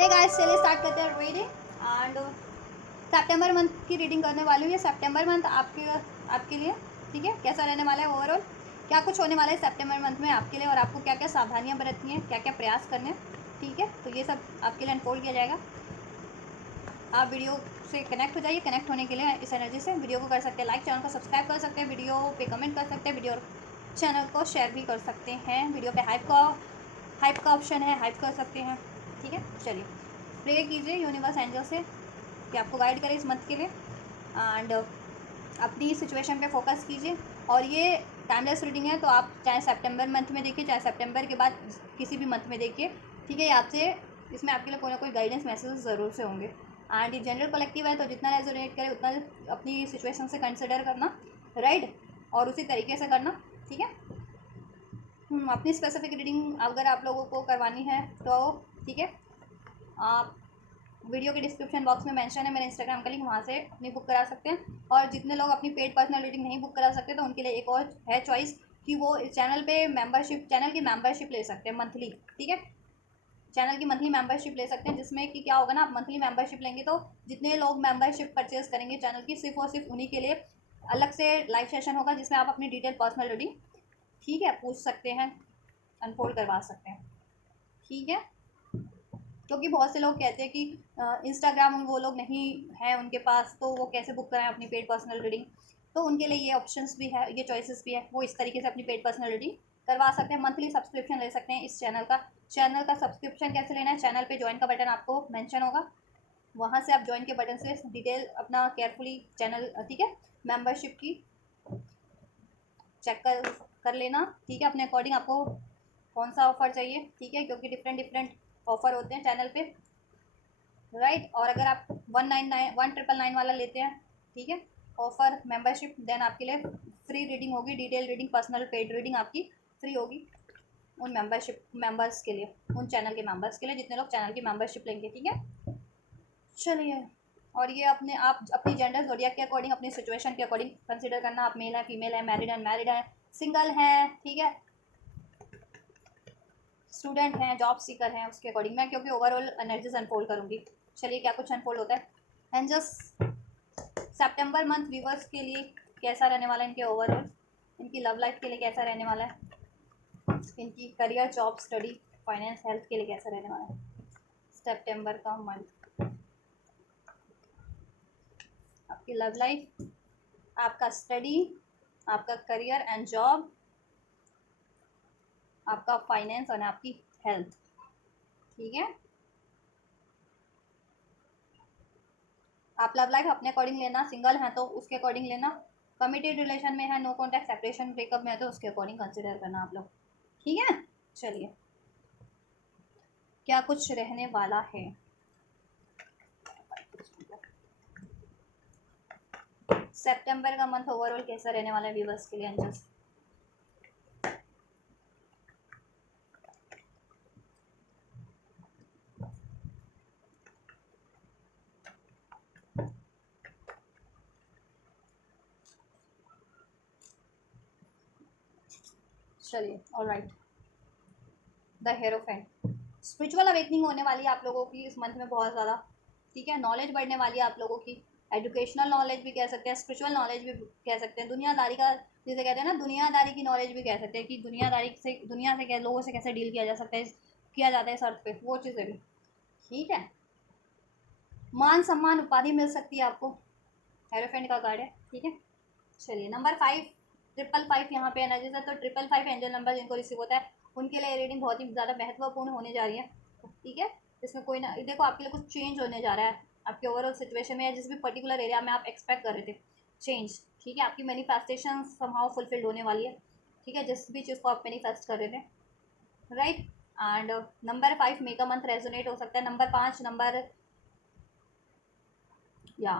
Hey guys, चलिए start करते हैं रीडिंग। एंड सितंबर मंथ की रीडिंग करने वाली हूँ। ये सितंबर मंथ आपके लिए ठीक है, कैसा रहने वाला है, ओवरऑल क्या कुछ होने वाला है सितंबर मंथ में आपके लिए, और आपको क्या क्या सावधानियाँ बरतनी है, क्या क्या प्रयास करने हैं, ठीक है। तो ये सब आपके लिए अनफोल्ड किया जाएगा। आप वीडियो से कनेक्ट हो जाइए। कनेक्ट होने के लिए इस एनर्जी से वीडियो को कर सकते हैं लाइक, चैनल को सब्सक्राइब कर सकते हैं, वीडियो पे कमेंट कर सकते हैं, वीडियो चैनल को शेयर भी कर सकते हैं। वीडियो पे हाइप का ऑप्शन है, हाइप कर सकते हैं, ठीक है। चलिए प्रे कीजिए यूनिवर्स एंजल से कि आपको गाइड करे इस मंथ के लिए। एंड अपनी सिचुएशन पे फोकस कीजिए। और ये टाइमलेस रीडिंग है, तो आप चाहे सितंबर मंथ में देखिए, चाहे सितंबर के बाद किसी भी मंथ में देखिए, ठीक है। आपसे इसमें आपके लिए कोई ना कोई गाइडेंस मैसेज ज़रूर से होंगे। एंड ये जनरल कलेक्टिव है, तो जितना रेजोनेट करे उतना अपनी सिचुएशन से कंसिडर करना, राइट, और उसी तरीके से करना, ठीक है। अपनी स्पेसिफिक रीडिंग अगर आप लोगों को करवानी है तो ठीक है, आप वीडियो के डिस्क्रिप्शन बॉक्स में मेंशन है मेरे इंस्टाग्राम का लिंक, वहाँ से अपनी बुक करा सकते हैं। और जितने लोग अपनी पेड पर्सनल रीडिंग नहीं बुक करा सकते, तो उनके लिए एक और है चॉइस कि वो इस चैनल पे चैनल की मेंबरशिप ले सकते हैं मंथली, ठीक है। चैनल की मंथली मेंबरशिप ले सकते हैं, जिसमें कि क्या होगा ना, आप मंथली मेंबरशिप लेंगे तो जितने लोग मेंबरशिप परचेज करेंगे चैनल की, सिर्फ और सिर्फ उन्हीं के लिए अलग से लाइव सेशन होगा, जिसमें आप अपनी डिटेल पर्सनल रीडिंग, ठीक है, पूछ सकते हैं, अनफोल्ड करवा सकते हैं, ठीक है। क्योंकि बहुत से लोग कहते हैं कि इंस्टाग्राम वो लोग नहीं है उनके पास, तो वो कैसे बुक कराएं अपनी पेड पर्सनल रीडिंग। तो उनके लिए ये ऑप्शंस भी है, ये चॉइसेस भी है, वो इस तरीके से अपनी पेड पर्सनल रीडिंग करवा सकते हैं। मंथली सब्सक्रिप्शन ले सकते हैं इस चैनल का सब्सक्रिप्शन कैसे लेना है, चैनल पे ज्वाइन का बटन आपको मेंशन होगा, वहाँ से आप ज्वाइन के बटन से डिटेल अपना केयरफुली चैनल, ठीक है, मेंबरशिप की चेक कर लेना, ठीक है, अपने अकॉर्डिंग आपको कौन सा ऑफर चाहिए, ठीक है, क्योंकि डिफरेंट ऑफर होते हैं चैनल पे, राइट। और अगर आप 1999 वाला लेते हैं, ठीक है, ऑफर मेंबरशिप, देन आपके लिए फ्री रीडिंग होगी, detail reading, personal paid reading आपकी फ्री होगी उन मेंबर्स के लिए, उन चैनल के मेंबर्स के लिए, जितने लोग चैनल की मेंबरशिप लेंगे, ठीक है। चलिए, और ये आप अपनी जेंडर ज़ोडिएक के अकॉर्डिंग, अपनी सिचुएशन के अकॉर्डिंग कंसिडर करना, आप मेल है, फीमेल है, मैरिड है, अनमैरिड है, सिंगल है, ठीक है, स्टूडेंट हैं, जॉब सीकर हैं, उसके अकॉर्डिंग मैं, क्योंकि ओवरऑल एनर्जीज अनफोल्ड करूँगी। चलिए क्या कुछ अनफोल्ड होता है। And just September month viewers के लिए कैसा रहने वाला है, इनके ओवरऑल, इनकी लव लाइफ के लिए कैसा रहने वाला है, इनकी career, job, study, finance, health के लिए कैसा रहने वाला है सितंबर का मंथ। आपकी लव लाइफ, आपका स्टडी, आपका करियर एंड जॉब, आपका फाइनेंस और आपकी हेल्थ, ठीक है। आप लव लाइफ अपने अकॉर्डिंग लेना, सिंगल हैं तो उसके अकॉर्डिंग लेना, कमिटेड रिलेशन में है, नो कॉन्टैक्ट, सेपरेशन, ब्रेकअप में है, तो उसके अकॉर्डिंग कंसिडर करना आप लोग, ठीक है। चलिए क्या कुछ रहने वाला है सितंबर का मंथ, ओवरऑल कैसा रहने वाला है व्यूवर्स के लिए, एंजल्स। चलिए, alright, the hierophant, spiritual awakening होने वाली है आप लोगों की इस मंथ में बहुत ज़्यादा, ठीक है। नॉलेज बढ़ने वाली है आप लोगों की, एजुकेशनल नॉलेज भी कह सकते हैं, स्पिरिचुअल नॉलेज भी कह सकते हैं, दुनियादारी का जिसे कहते हैं ना, दुनियादारी की नॉलेज भी कह सकते हैं, कि दुनिया से लोगों से कैसे डील किया जा सकता है, किया जाता है इस अर्थ पे, वो चीज़ें भी, ठीक है। मान सम्मान उपाधि मिल सकती है आपको, हेरोफेंट का कार्ड है, ठीक है। चलिए नंबर 5, 555 यहाँ पे एनर्जीज है, तो 555 एंजल नंबर जिनको रिसीव होता है उनके लिए रीडिंग बहुत ही ज़्यादा महत्वपूर्ण होने जा रही है, ठीक है। इसमें कोई ना, देखो आपके लिए कुछ चेंज होने जा रहा है आपके ओवरऑल सिचुएशन में, या जिस भी पर्टिकुलर एरिया में आप एक्सपेक्ट कर रहे थे चेंज, ठीक है, आपकी मैनिफेस्टेशन समहाउ फुलफिल्ड होने वाली है, ठीक है, जिस भी चीज़ को आप मैनिफेस्ट कर रहे थे, right. And number 5 mega month resonate हो सकता है, नंबर 5 नंबर, या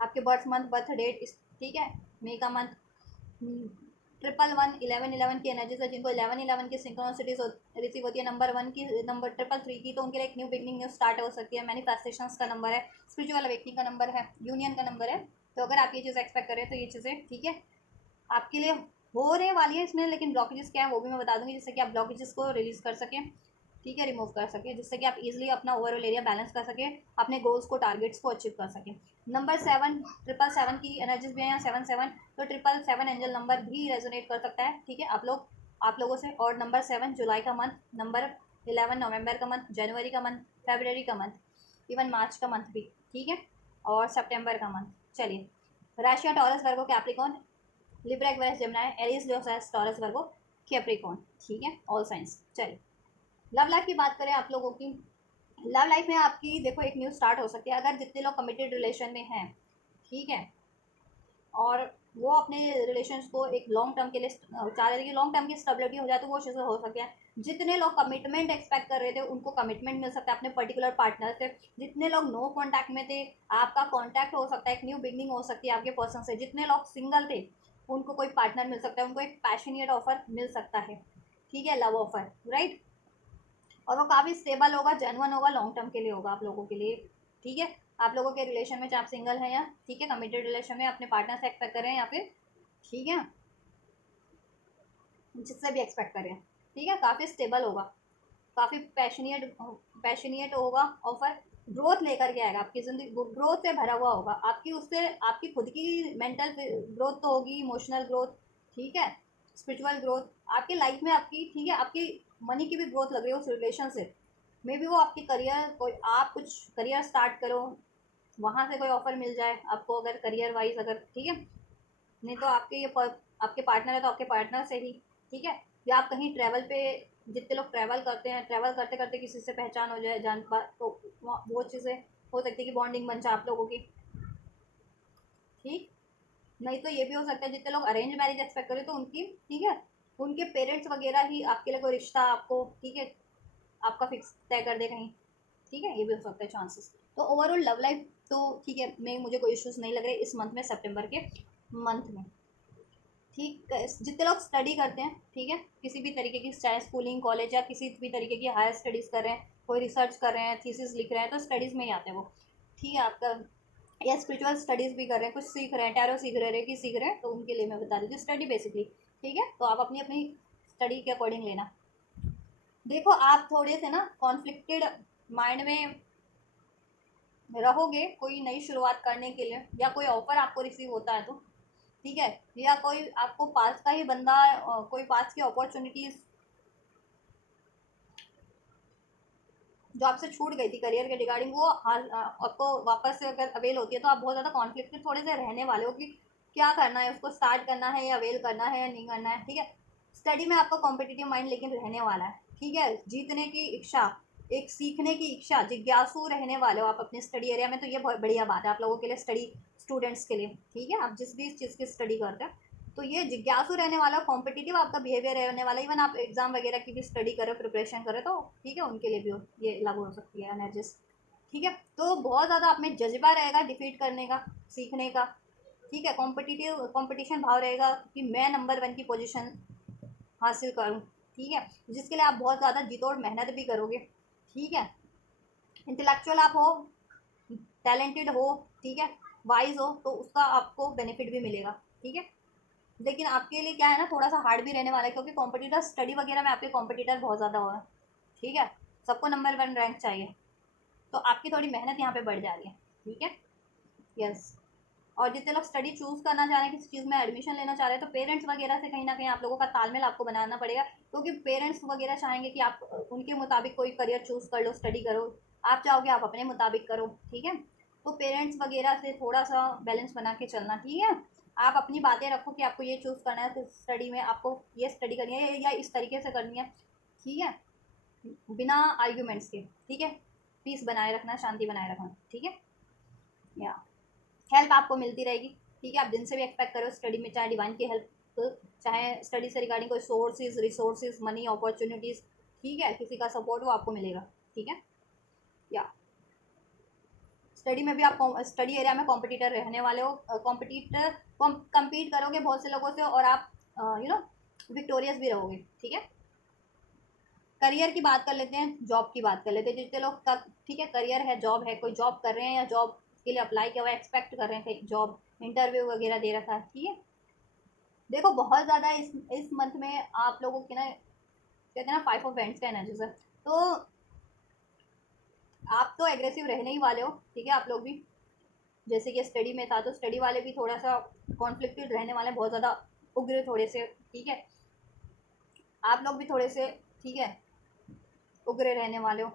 आपके बर्थ मंथ, बर्थ डेट, ठीक है, मेगा मंथ, 1111 की एनर्जी है, जिनको 1111 की सिंक्रोनिसिटीज रिसीव होती है, नंबर 1 की, नंबर 333 की, तो उनके लिए एक न्यू बिगनिंग, न्यू स्टार्ट हो सकती है, मैनिफेस्टेशंस का नंबर है, स्पिरिचुअल अवेकनिंग का नंबर है, यूनियन का नंबर है। तो अगर आप ये चीज़ एक्सपेक्ट करें तो ये चीज़ें, ठीक है, आपके लिए हो रहे वाली है इसमें, लेकिन ब्लॉकेजेस क्या है वो भी मैं बता दूंगी, जिससे कि आप ब्लॉकेजेस को रिलीज कर सकें, ठीक है, रिमूव कर सके, जिससे कि आप इजीली अपना ओवरऑल एरिया बैलेंस कर सके, अपने गोल्स को, टारगेट्स को अचीव कर सके। नंबर 7, 777 की एनर्जीज भी है यहाँ, 77, तो 777 एंजल नंबर भी रेजोनेट कर सकता है। ठीक है, आप लोगों से। और नंबर 7 जुलाई का मंथ, नंबर 11 नवंबर का मंथ, जनवरी का मंथ, फरवरी का मंथ, इवन मार्च का मंथ भी। ठीक है, और सितंबर का मंथ। चलिए, राशि Taurus, Virgo, Capricorn, Libra, Aquarius, Gemini, Aries, Leo, साजिस, टॉरस, वर्गो, कैप्रिकॉन। ठीक है, ऑल साइंस। चलिए, लव लाइफ की बात करें आप लोगों की। लव लाइफ में आपकी देखो एक न्यू स्टार्ट हो सकती है अगर जितने लोग कमिटेड रिलेशन में हैं। ठीक है, और वो अपने रिलेशंस को एक लॉन्ग टर्म के लिए चाह रहे थे कि लॉन्ग टर्म की स्टेबिलिटी हो जाए, तो वो चीज़ें हो सकती है। जितने लोग कमिटमेंट एक्सपेक्ट कर रहे थे उनको कमिटमेंट मिल सकता है अपने पर्टिकुलर पार्टनर से। जितने लोग नो कॉन्टैक्ट में थे, आपका कॉन्टैक्ट हो सकता है, एक न्यू बिगनिंग हो सकती है आपके पर्सन से। जितने लोग सिंगल थे उनको कोई पार्टनर मिल सकता है, उनको एक पैशनेट ऑफर मिल सकता है। ठीक है, लव ऑफर, राइट। और वो काफ़ी स्टेबल होगा, जेन्युइन होगा, लॉन्ग टर्म के लिए होगा आप लोगों के लिए। ठीक है, आप लोगों के रिलेशन में, चाहे आप सिंगल हैं या ठीक है कमिटेड रिलेशन में अपने पार्टनर से एक्सपेक्ट करें या फिर ठीक है जिससे भी एक्सपेक्ट करें। ठीक है, काफ़ी स्टेबल होगा, काफ़ी पैशनिएट होगा ऑफर। ग्रोथ लेकर के आएगा आपकी ज़िंदगी, ग्रोथ से भरा हुआ होगा। आपकी उससे आपकी खुद की मेंटल ग्रोथ तो होगी, इमोशनल ग्रोथ, ठीक है, स्पिरिचुअल ग्रोथ आपकी लाइफ में आपकी। ठीक है, आपकी मनी की भी ग्रोथ लग रही है उस रिलेशन से। मे बी वो आपकी करियर, कोई आप कुछ करियर स्टार्ट करो, वहाँ से कोई ऑफर मिल जाए आपको, अगर करियर वाइज अगर। ठीक है, नहीं तो आपके पार्टनर है तो आपके पार्टनर से ही। ठीक है, या आप कहीं ट्रैवल पे, जितने लोग ट्रैवल करते हैं, ट्रैवल करते करते किसी से पहचान हो जाए, जान पा, तो वो चीज़ें हो सकती है कि बॉन्डिंग बन जाए आप लोगों की। ठीक, नहीं तो ये भी हो सकता है जितने लोग अरेंज मैरिज एक्सपेक्ट करें तो उनकी, ठीक है, उनके पेरेंट्स वगैरह ही आपके लिए कोई रिश्ता आपको, ठीक है, आपका फिक्स तय कर दे कहीं। ठीक है, ये भी हो सकता है चांसेस। तो ओवरऑल लव लाइफ तो ठीक है, मैं मुझे कोई इश्यूज नहीं लग रहे इस मंथ में, सितंबर के मंथ में। ठीक है, जितने लोग स्टडी करते हैं, ठीक है, किसी भी तरीके की, चाहे स्कूलिंग, कॉलेज या किसी भी तरीके की हायर स्टडीज़ कर रहे हैं, कोई रिसर्च कर रहे हैं, थीसिस लिख रहे हैं, तो स्टडीज़ में ही आते हैं वो। ठीक है, आपका या स्पिरिचुअल स्टडीज़ भी कर रहे हैं, कुछ सीख रहे हैं, टैरो सीख रहे हैं, रेकी सीख रहे हैं, तो उनके लिए मैं बता देती हूँ स्टडी बेसिकली। ठीक है, तो आप अपनी अपनी स्टडी के अकॉर्डिंग लेना। देखो, आप थोड़े से ना कॉन्फ्लिक्टेड माइंड में रहोगे कोई नई शुरुआत करने के लिए, या कोई ऑफर आपको रिसीव होता है तो। ठीक है, या कोई आपको पास का ही बंदा, कोई पास की अपॉर्चुनिटीज जो आपसे छूट गई थी करियर के रिगार्डिंग, वो आपको वापस से अगर अवेल होती है, तो आप बहुत ज़्यादा कॉन्फ्लिक्ट थोड़े से रहने वाले हो कि क्या करना है, उसको स्टार्ट करना है या अवेल करना है या नहीं करना है। ठीक है, स्टडी में आपका कॉम्पिटिटिव माइंड लेकिन रहने वाला है। ठीक है, जीतने की इच्छा, एक सीखने की इच्छा, जिज्ञासु रहने वाले हो आप अपने स्टडी एरिया में, तो ये बहुत बढ़िया बात है आप लोगों के लिए, स्टडी स्टूडेंट्स के लिए। ठीक है, आप जिस भी चीज़ की स्टडी करते हैं तो ये जिज्ञासु रहने वाला, कॉम्पिटिटिव आपका बिहेवियर रहने वाला। इवन आप एग्जाम वगैरह की भी स्टडी करो, प्रिपरेशन करो, तो ठीक है उनके लिए भी ये लागू हो सकती है एनर्जीज। ठीक है, तो बहुत ज़्यादा आप में जज्बा रहेगा डिफीट करने का, सीखने का। ठीक है, कॉम्पिटिटिव कंपटीशन भाव रहेगा कि मैं नंबर 1 की पोजीशन हासिल करूँ। ठीक है, जिसके लिए आप बहुत ज़्यादा जीतोड़ मेहनत भी करोगे। ठीक है, इंटेलेक्चुअल आप हो, टैलेंटेड हो, ठीक है, वाइज हो, तो उसका आपको बेनिफिट भी मिलेगा। ठीक है, लेकिन आपके लिए क्या है ना, थोड़ा सा हार्ड भी रहने वाला है, क्योंकि कॉम्पिटिटर स्टडी वगैरह में आपके कॉम्पिटिटर बहुत ज़्यादा हो रहा है। ठीक है, सबको नंबर 1 रैंक चाहिए, तो आपकी थोड़ी मेहनत यहाँ पे बढ़ जा रही है। ठीक है, यस। और जितने लोग स्टडी चूज़ करना चाह रहे हैं, किसी चीज़ में एडमिशन लेना चाह रहे हैं, तो पेरेंट्स वगैरह से कहीं ना कहीं आप लोगों का तालमेल आपको बनाना पड़ेगा, क्योंकि पेरेंट्स वगैरह चाहेंगे कि आप उनके मुताबिक कोई करियर चूज़ कर लो, स्टडी करो। आप चाहोगे आप अपने मुताबिक करो। ठीक है, तो पेरेंट्स वगैरह से थोड़ा सा बैलेंस बना के चलना। ठीक है, आप अपनी बातें रखो कि आपको ये चूज़ करना है, तो स्टडी में आपको ये स्टडी करनी है या इस तरीके से करनी है। ठीक है, बिना आर्ग्यूमेंट्स के। ठीक है, पीस बनाए रखना, शांति बनाए रखना। ठीक है, या हेल्प आपको मिलती रहेगी। ठीक है, आप जिनसे भी एक्सपेक्ट करो स्टडी में, चाहे डिवाइन की हेल्प, चाहे स्टडी से रिगार्डिंग कोई सोर्सेज, रिसोर्सेज, मनी, अपॉर्चुनिटीज़, ठीक है, किसी का सपोर्ट वो आपको मिलेगा। ठीक है, या स्टडी में भी आप स्टडी एरिया में कॉम्पिटिटर रहने वाले हो, कॉम्पिटिटर कम्पीट करोगे बहुत से लोगों से, और आप विक्टोरियस भी रहोगे। ठीक है, करियर की बात कर लेते हैं, जॉब की बात कर लेते हैं। जितने लोग तक, ठीक है, करियर है, जॉब है, कोई जॉब कर रहे हैं या जॉब के लिए अप्लाई किया हुआ, एक्सपेक्ट कर रहे हैं कहीं जॉब, इंटरव्यू वगैरह दे रखा है। ठीक है, देखो बहुत ज़्यादा इस मंथ में आप लोगों के ना, कहते हैं ना 5 ऑफ वेंट्स का एनर्जी है। तो आप तो एग्रेसिव रहने ही वाले हो, ठीक है। आप लोग भी जैसे कि स्टडी में था, तो स्टडी वाले भी थोड़ा सा कॉन्फ्लिक्टेड रहने वाले हैं, बहुत ज़्यादा उग्र थोड़े से, ठीक है। आप लोग भी थोड़े से, ठीक है, उग्र रहने वाले हो,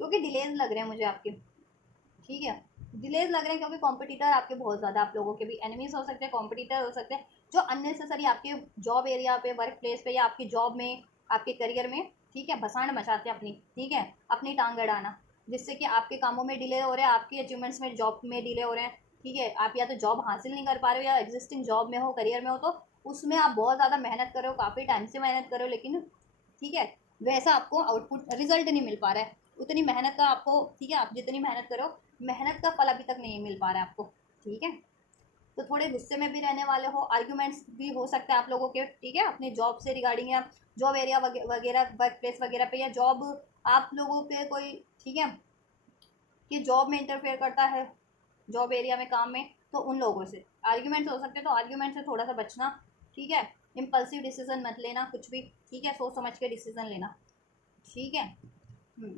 क्योंकि डिलेज लग रहे हैं मुझे आपके, ठीक है। डिलेज लग रहे हैं क्योंकि कॉम्पिटिटर आपके बहुत ज़्यादा, आप लोगों के भी एनिमीज हो सकते हैं, कॉम्पिटिटर हो सकते हैं, जो अननेसेसरी आपके जॉब एरिया पे, वर्क प्लेस पे, या आपकी जॉब में, आपके करियर में, ठीक है, भसाड़ मचाते हैं अपनी, ठीक है, अपनी टांग अड़ाना, जिससे कि आपके कामों में डिले हो रहे हैं, आपके अचीवमेंट्स में, जॉब में डिले हो रहे हैं, ठीक है। आप या तो जॉब हासिल नहीं कर पा रहे हो, या एग्जिस्टिंग जॉब में हो, करियर में हो, तो उसमें आप बहुत ज़्यादा मेहनत कर रहे हो, काफ़ी टाइम से मेहनत कर रहे हो, लेकिन ठीक है, वैसा आपको आउटपुट रिजल्ट नहीं मिल पा रहा है, उतनी मेहनत का आपको, ठीक है, आप जितनी मेहनत करो, मेहनत का फल अभी तक नहीं मिल पा रहा है आपको, ठीक है। तो थोड़े गुस्से में भी रहने वाले हो, आर्ग्यूमेंट्स भी हो सकते हैं आप लोगों के, ठीक है, अपने जॉब से रिगार्डिंग, या जॉब एरिया वगैरह, वर्क प्लेस वगैरह पे, या जॉब आप लोगों पे कोई, ठीक है, कि जॉब में इंटरफेयर करता है, जॉब एरिया में, काम में, तो उन लोगों से आर्ग्यूमेंट्स हो सकते हैं, तो आर्ग्यूमेंट से थोड़ा सा बचना, ठीक है। इम्पल्सिव डिसीजन मत लेना कुछ भी, ठीक है, सोच समझ के डिसीजन लेना, ठीक है।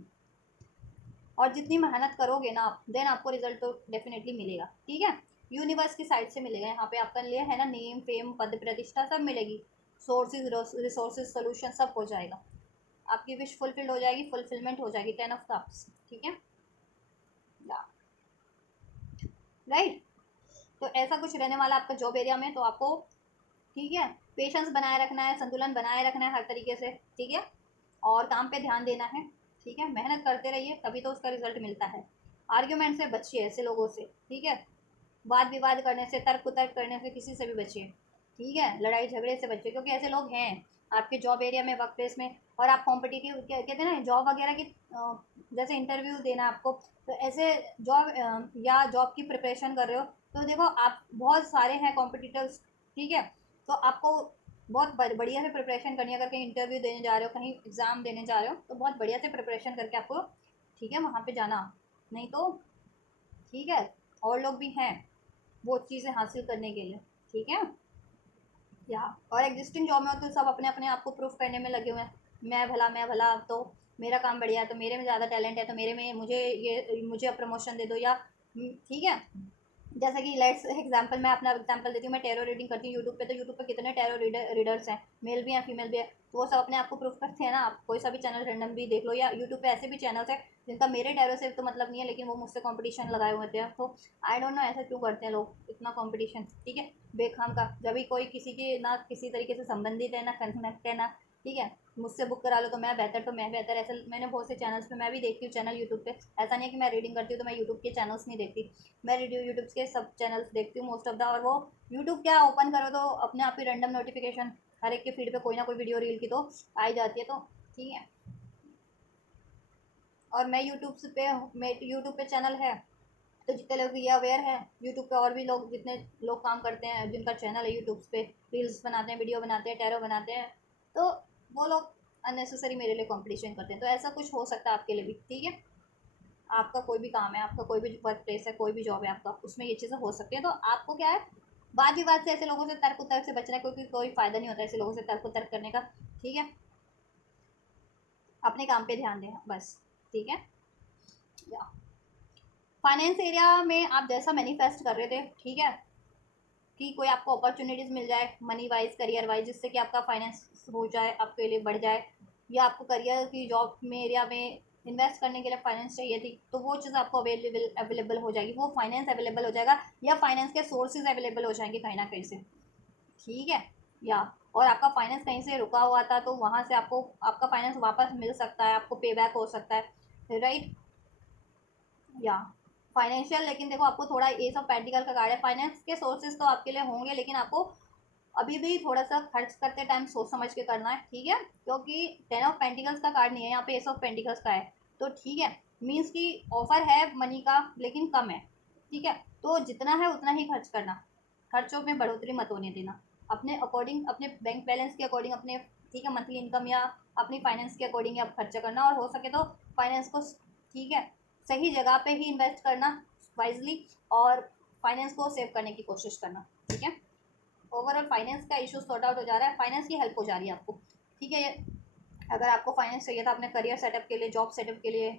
और जितनी मेहनत करोगे ना आप, देन आपको रिजल्ट तो डेफिनेटली मिलेगा, ठीक है। यूनिवर्स की साइड से मिलेगा, यहाँ पे आपका लिए है ना, नेम फेम पद प्रतिष्ठा सब मिलेगी, सोर्सेज रिसोर्सेज सोल्यूशन सब हो जाएगा, आपकी विश फुलफिल्ड हो जाएगी, फुलफिलमेंट हो जाएगी, 10 ऑफ कप्स, ठीक है, राइट। तो ऐसा कुछ रहने वाला आपका जॉब एरिया में, तो आपको, ठीक है, पेशेंस बनाए रखना है, संतुलन बनाए रखना है हर तरीके से, ठीक है, और काम पे ध्यान देना है, ठीक है, मेहनत करते रहिए, तभी तो उसका रिजल्ट मिलता है। आर्ग्यूमेंट से बचिए, ऐसे लोगों से, ठीक है, वाद विवाद करने से, तर्क कुतर्क करने से, किसी से भी बचिए, ठीक है, लड़ाई झगड़े से बचिए, क्योंकि ऐसे लोग हैं आपके जॉब एरिया में, वर्क प्लेस में। और आप कॉम्पिटिटिव कहते हैं ना, जॉब वगैरह की, जैसे इंटरव्यू देना आपको, तो ऐसे जॉब या जॉब की प्रिपरेशन कर रहे हो, तो देखो आप बहुत सारे हैं कॉम्पिटिटर्स, ठीक है, तो आपको बहुत बढ़िया से प्रिपरेशन करनी है। अगर कहीं इंटरव्यू देने जा रहे हो, कहीं एग्ज़ाम देने जा रहे हो, तो बहुत बढ़िया से प्रिपरेशन करके आपको, ठीक है, वहाँ पे जाना, नहीं तो, ठीक है, और लोग भी हैं वो चीज़ें हासिल करने के लिए, ठीक है। या और एग्जिस्टिंग जॉब में हो तो सब अपने अपने आप को प्रूफ करने में लगे हुए हैं, मैं भला, तो मेरा काम बढ़िया है, तो मेरे में ज़्यादा टैलेंट है, तो मेरे में मुझे अब प्रमोशन दे दो, या ठीक है। जैसा कि लेट्स एग्जांपल, मैं अपना एग्जांपल देती हूँ, मैं टैरो रीडिंग करती हूँ यूट्यूब पे, तो यूट्यूब पे कितने टैरो रीडर्स हैं, मेल भी हैं, फीमेल भी है, तो वो सब अपने आप को प्रूफ करते हैं ना। आप कोई सा भी चैनल रैंडम भी देख लो, या यूट्यूब पे ऐसे भी चैनल्स हैं जिनका मेरे टैरो से तो मतलब नहीं है, लेकिन वो मुझसे कंपटीशन लगाए हुए थे, तो आई डोंट नो ऐसा क्यों करते हैं लोग, इतना कंपटीशन, ठीक है, बेखाम का। जब भी कोई किसी के ना किसी तरीके से संबंधित है, ना कनेक्ट है, ना, ठीक है, मुझसे बुक करा लो तो मैं बेहतर, तो मैं बेहतर, ऐसा मैंने बहुत से चैनल्स पे, मैं भी देखती हूँ चैनल यूट्यूब पे, ऐसा नहीं है कि मैं रीडिंग करती हूँ तो मैं यूट्यूब के चैनल्स नहीं देखती, मैं यूट्यूब के सब चैनल्स देखती हूँ मोस्ट ऑफ द। और वो यूट्यूब क्या ओपन करो तो अपने आप ही रैंडम नोटिफिकेशन हर एक के फीड पे कोई ना कोई वीडियो रील की तो आ ही जाती है, तो ठीक है। और मैं यूट्यूब पे चैनल है, तो जितने लोग ये अवेयर हैं यूट्यूब पे, और भी लोग, जितने लोग काम करते हैं, जिनका चैनल है यूट्यूब पे, रील्स बनाते हैं, वीडियो बनाते हैं, टैरो बनाते हैं, तो वो लोग अननेसेसरी मेरे लिए कंपटीशन करते हैं। तो ऐसा कुछ हो सकता है आपके लिए भी, ठीक है। आपका कोई भी काम है, आपका कोई भी वर्क प्लेस है, कोई भी जॉब है आपका, उसमें ये चीज़ें हो सकती है, तो आपको क्या है, वाद विवाद से, ऐसे लोगों से तर्क उतर्क से बचना है, क्योंकि कोई फ़ायदा नहीं होता ऐसे लोगों से तर्क उतर्क करने का, ठीक है। अपने काम पे ध्यान दें बस, ठीक है। या फाइनेंस एरिया में आप जैसा मैनिफेस्ट कर रहे थे, ठीक है, कि कोई आपको अपॉर्चुनिटीज़ मिल जाए मनी वाइज, करियर वाइज, जिससे कि आपका फाइनेंस हो जाए, आपके लिए बढ़ जाए, या आपको करियर की जॉब में एरिया में इन्वेस्ट करने के लिए फाइनेंस चाहिए थी, तो वो चीज़ आपको अवेलेबल हो जाएगी, वो फाइनेंस अवेलेबल हो जाएगा, या फाइनेंस के सोर्सेज अवेलेबल हो जाएंगे कहीं ना कहीं से, ठीक है। या और आपका फाइनेंस कहीं से रुका हुआ था, तो वहाँ से आपको आपका फाइनेंस वापस मिल सकता है, आपको पे बैक हो सकता है, राइट। या फाइनेंशियल, लेकिन देखो आपको थोड़ा ये सब प्रैक्टिकल का कार्ड है, फाइनेंस के सोर्सेज तो आपके लिए होंगे, लेकिन आपको अभी भी थोड़ा सा खर्च करते टाइम सोच समझ के करना है, ठीक है, क्योंकि 10 ऑफ पेंटिकल्स का कार्ड नहीं है यहाँ पे, एस ऑफ पेंटिकल्स का है, तो ठीक है, मीन्स की ऑफर है मनी का, लेकिन कम है, ठीक है, तो जितना है उतना ही खर्च करना, खर्चों में बढ़ोतरी मत होने देना, अपने अकॉर्डिंग, अपने बैंक बैलेंस के अकॉर्डिंग, अपने, ठीक है, मंथली इनकम या अपनी फाइनेंस के अकॉर्डिंग आप खर्चा करना, और हो सके तो फाइनेंस को, ठीक है, सही जगह पे ही इन्वेस्ट करना वाइजली, और फाइनेंस को सेव करने की कोशिश करना, ठीक है। ओवरऑल फाइनेंस का इशू सॉर्ट आउट हो जा रहा है, फाइनेंस की हेल्प हो जा रही है आपको, ठीक है। अगर आपको फाइनेंस चाहिए था अपने करियर सेटअप के लिए, जॉब सेटअप के लिए,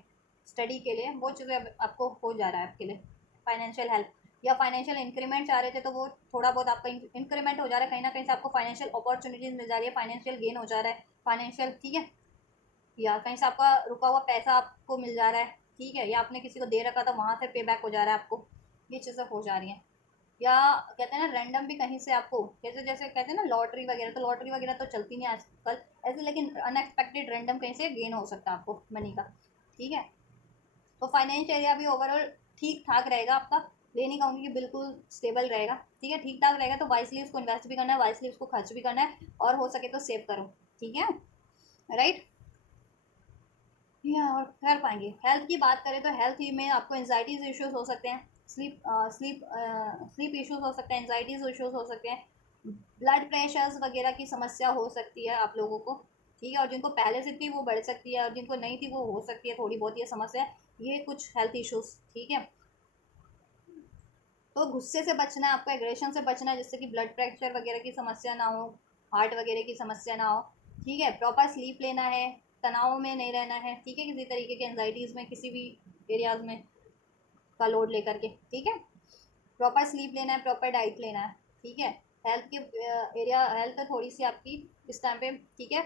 स्टडी के लिए, वो चीज़ें आपको हो जा रहा है आपके लिए। फाइनेंशियल हेल्प या फाइनेंशियल इंक्रीमेंट चाह रहे थे तो वो थोड़ा बहुत आपका इंक्रीमेंट हो जा रहा है, कहीं ना कहीं से आपको फाइनेंशियल अपॉर्चुनिटीज मिल जा रही है, फाइनेंशियल गेन हो जा रहा है, फाइनेंशियल, ठीक है, या कहीं से आपका रुका हुआ पैसा आपको मिल जा रहा है, ठीक है, या आपने किसी को दे रखा था वहाँ से पे बैक हो जा रहा है आपको, ये चीज़ें हो जा रही हैं। या कहते हैं ना रैंडम भी कहीं से आपको, जैसे जैसे कहते हैं ना लॉटरी वगैरह, तो लॉटरी वगैरह तो चलती नहीं आजकल ऐसे, लेकिन अनएक्सपेक्टेड रैंडम कहीं से गेन हो सकता है आपको मनी का, ठीक है। तो फाइनेंस एरिया भी ओवरऑल ठीक ठाक रहेगा आपका, ये नहीं कहूँगी कि बिल्कुल स्टेबल रहेगा, ठीक है, ठीक ठाक रहेगा। तो वाइसली उसको इन्वेस्ट भी करना है, वाइसली उसको खर्च भी करना है, और हो सके तो सेव करो, ठीक है, राइट। या और कर पाएंगे। हेल्थ की बात करें तो हेल्थ ही में आपको एंजाइटीज इश्यूज हो सकते हैं, स्लीप इश्यूज हो सकते हैं, एंजाइटीज इश्यूज हो सकते हैं, ब्लड प्रेशर्स वगैरह की समस्या हो सकती है आप लोगों को, ठीक है, और जिनको पहले से थी वो बढ़ सकती है, और जिनको नहीं थी वो हो सकती है थोड़ी बहुत ये समस्या, ये कुछ हेल्थ इश्यूज, ठीक है। तो गुस्से से बचना है आपको, एग्रेशन से बचना है, जिससे कि ब्लड प्रेशर वगैरह की समस्या ना हो, हार्ट वगैरह की समस्या ना हो, ठीक है। प्रॉपर स्लीप लेना है, तनाव में नहीं रहना है, ठीक है, किसी तरीके के एंजाइटीज़ में किसी भी एरियाज में का लोड लेकर के, ठीक है। प्रॉपर स्लीप लेना है, प्रॉपर डाइट लेना है, ठीक है। हेल्थ के एरिया, हेल्थ थोड़ी सी आपकी इस टाइम पे, ठीक है,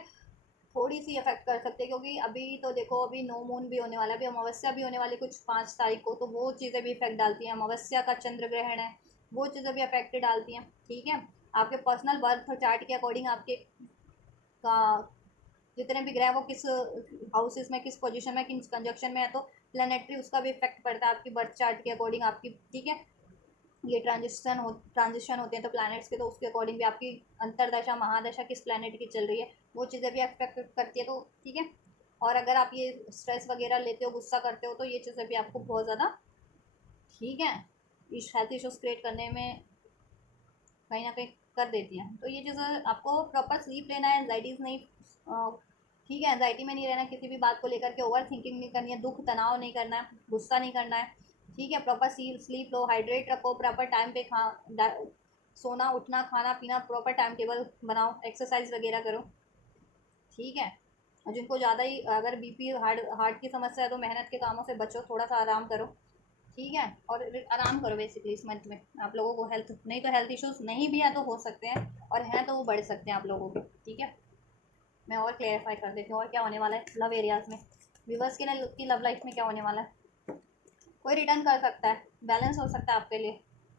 थोड़ी सी अफेक्ट कर सकते हैं, क्योंकि अभी तो देखो अभी नो मून भी होने वाला है, अभी अमावस्या भी होने वाली कुछ 5 तारीख को, तो वो चीज़ें भी इफेक्ट डालती हैं, अमावस्या का चंद्र ग्रहण है, वो चीज़ें भी अफेक्ट डालती हैं, ठीक है। आपके पर्सनल बर्थ चार्ट के अकॉर्डिंग आपके का जितने भी ग्रह वो किस हाउसेस में, किस पोजीशन में, किस कंजक्शन में है, तो प्लानिटरी उसका भी इफेक्ट पड़ता है आपकी बर्थ चार्ट के अकॉर्डिंग आपकी, ठीक है। ये ट्रांजिशन होते हैं तो प्लैनेट्स के, तो उसके अकॉर्डिंग भी आपकी अंतरदशा महादशा किस प्लैनेट की चल रही है, वो चीज़ें भी अफेक्ट करती है, तो ठीक है। और अगर आप ये स्ट्रेस वगैरह लेते हो, गुस्सा करते हो, तो ये चीज़ें भी आपको बहुत ज़्यादा, ठीक है, इस हेल्थ इश्यूज क्रिएट करने में कहीं ना कहीं कर देती हैं। तो ये चीज़ें आपको प्रॉपर स्लीप लेना है, एंजाइटीज़ नहीं, ठीक है, एंजाइटी में नहीं रहना, किसी भी बात को लेकर के ओवर थिंकिंग नहीं करनी है, दुख तनाव नहीं करना है, गुस्सा नहीं करना है, ठीक है। प्रॉपर स्लीप लो, हाइड्रेट रखो, प्रॉपर टाइम पे सोना उठना खाना पीना प्रॉपर टाइम टेबल बनाओ, एक्सरसाइज वगैरह करो, ठीक है। और जिनको ज़्यादा ही अगर बीपी हार्ट की समस्या है तो मेहनत के कामों से बचो, थोड़ा सा आराम करो, ठीक है, और आराम करो बेसिकली इस मंथ में। आप लोगों को हेल्थ नहीं तो हेल्थ इश्यूज नहीं भी है तो हो सकते हैं, और हैं तो वो बढ़ सकते हैं आप लोगों के, ठीक है। मैं और क्लेरिफाई कर देती हूँ और क्या होने वाला है लव एरियाज में, व्यूवर्स की लव लाइफ में क्या होने वाला है। कोई रिटर्न कर सकता है, बैलेंस हो सकता है आपके लिए,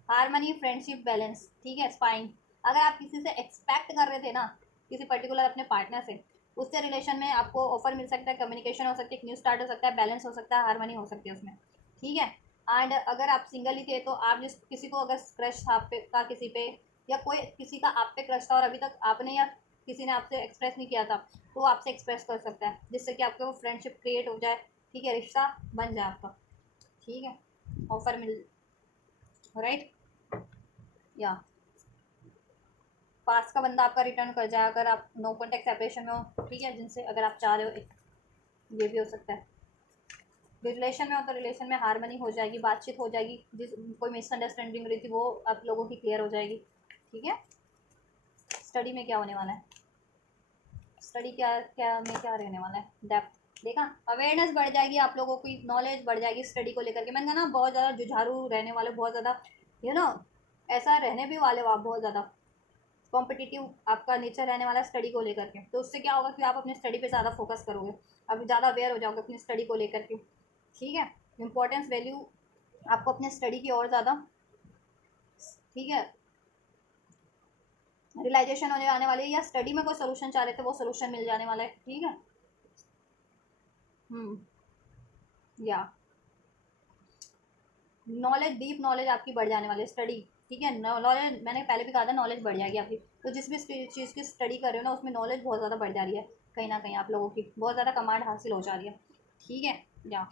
हारमनी फ्रेंडशिप बैलेंस, ठीक है, स्पाइन। अगर आप किसी से एक्सपेक्ट कर रहे थे ना, किसी पर्टिकुलर अपने पार्टनर से, उससे रिलेशन में आपको ऑफर मिल सकता है, कम्युनिकेशन हो सकती है, न्यू स्टार्ट हो सकता है, बैलेंस हो सकता है, हारमनी हो सकती है उसमें, ठीक है। एंड अगर आप सिंगल ही थे तो आप जिस किसी को अगर क्रश था आप पे का किसी पे, या कोई किसी का आप पे क्रश था और अभी तक आपने या किसी ने आपसे एक्सप्रेस नहीं किया था, तो वो आपसे एक्सप्रेस कर सकता है, जिससे कि आपके वो फ्रेंडशिप क्रिएट हो जाए, ठीक है, रिश्ता बन जाए आपका, ठीक है, ऑफर मिल, राइट। या पास का बंदा आपका रिटर्न कर जाए अगर आप नो कॉन्टेक्ट सेपरेशन में हो, ठीक है, जिनसे अगर आप चाह रहे हो, ये भी हो सकता है। रिलेशन में हो तो रिलेशन में हारमनी हो जाएगी, बातचीत हो जाएगी, जिस कोई मिसअंडरस्टैंडिंग रही थी वो आप लोगों की क्लियर हो जाएगी, ठीक है। स्टडी में क्या होने वाला है, स्टडी क्या क्या में क्या रहने वाला है, डेप्थ देखा, अवेयरनेस बढ़ जाएगी, आप लोगों की नॉलेज बढ़ जाएगी स्टडी को लेकर के। मैंने कहा ना बहुत ज़्यादा जुझारू रहने वाले, बहुत ज़्यादा यू नो ऐसा रहने भी वाले हो आप, बहुत ज़्यादा कॉम्पिटिटिव आपका नेचर रहने वाला है स्टडी को लेकर के। तो उससे क्या होगा कि आप अपनी स्टडी पे ज़्यादा फोकस करोगे, अब ज़्यादा अवेयर हो जाओगे अपनी स्टडी को लेकर के, ठीक है। इंपॉर्टेंस वैल्यू आपको अपने स्टडी की और ज़्यादा, ठीक है, रियलाइजेशन होने आने वाली है, या स्टडी में कोई सोल्यूशन चाह रहे थे वो सोल्यूशन मिल जाने वाला है, ठीक है। हम्म। या नॉलेज, डीप नॉलेज आपकी बढ़ जाने वाली है, स्टडी, ठीक है, नॉलेज मैंने पहले भी कहा था नॉलेज बढ़ जाएगी आपकी। तो जिस भी चीज़ की स्टडी कर रहे हो ना उसमें नॉलेज बहुत ज़्यादा बढ़ जा रही है, कहीं ना कहीं आप लोगों की बहुत ज़्यादा कमांड हासिल हो जा रही है, ठीक है। या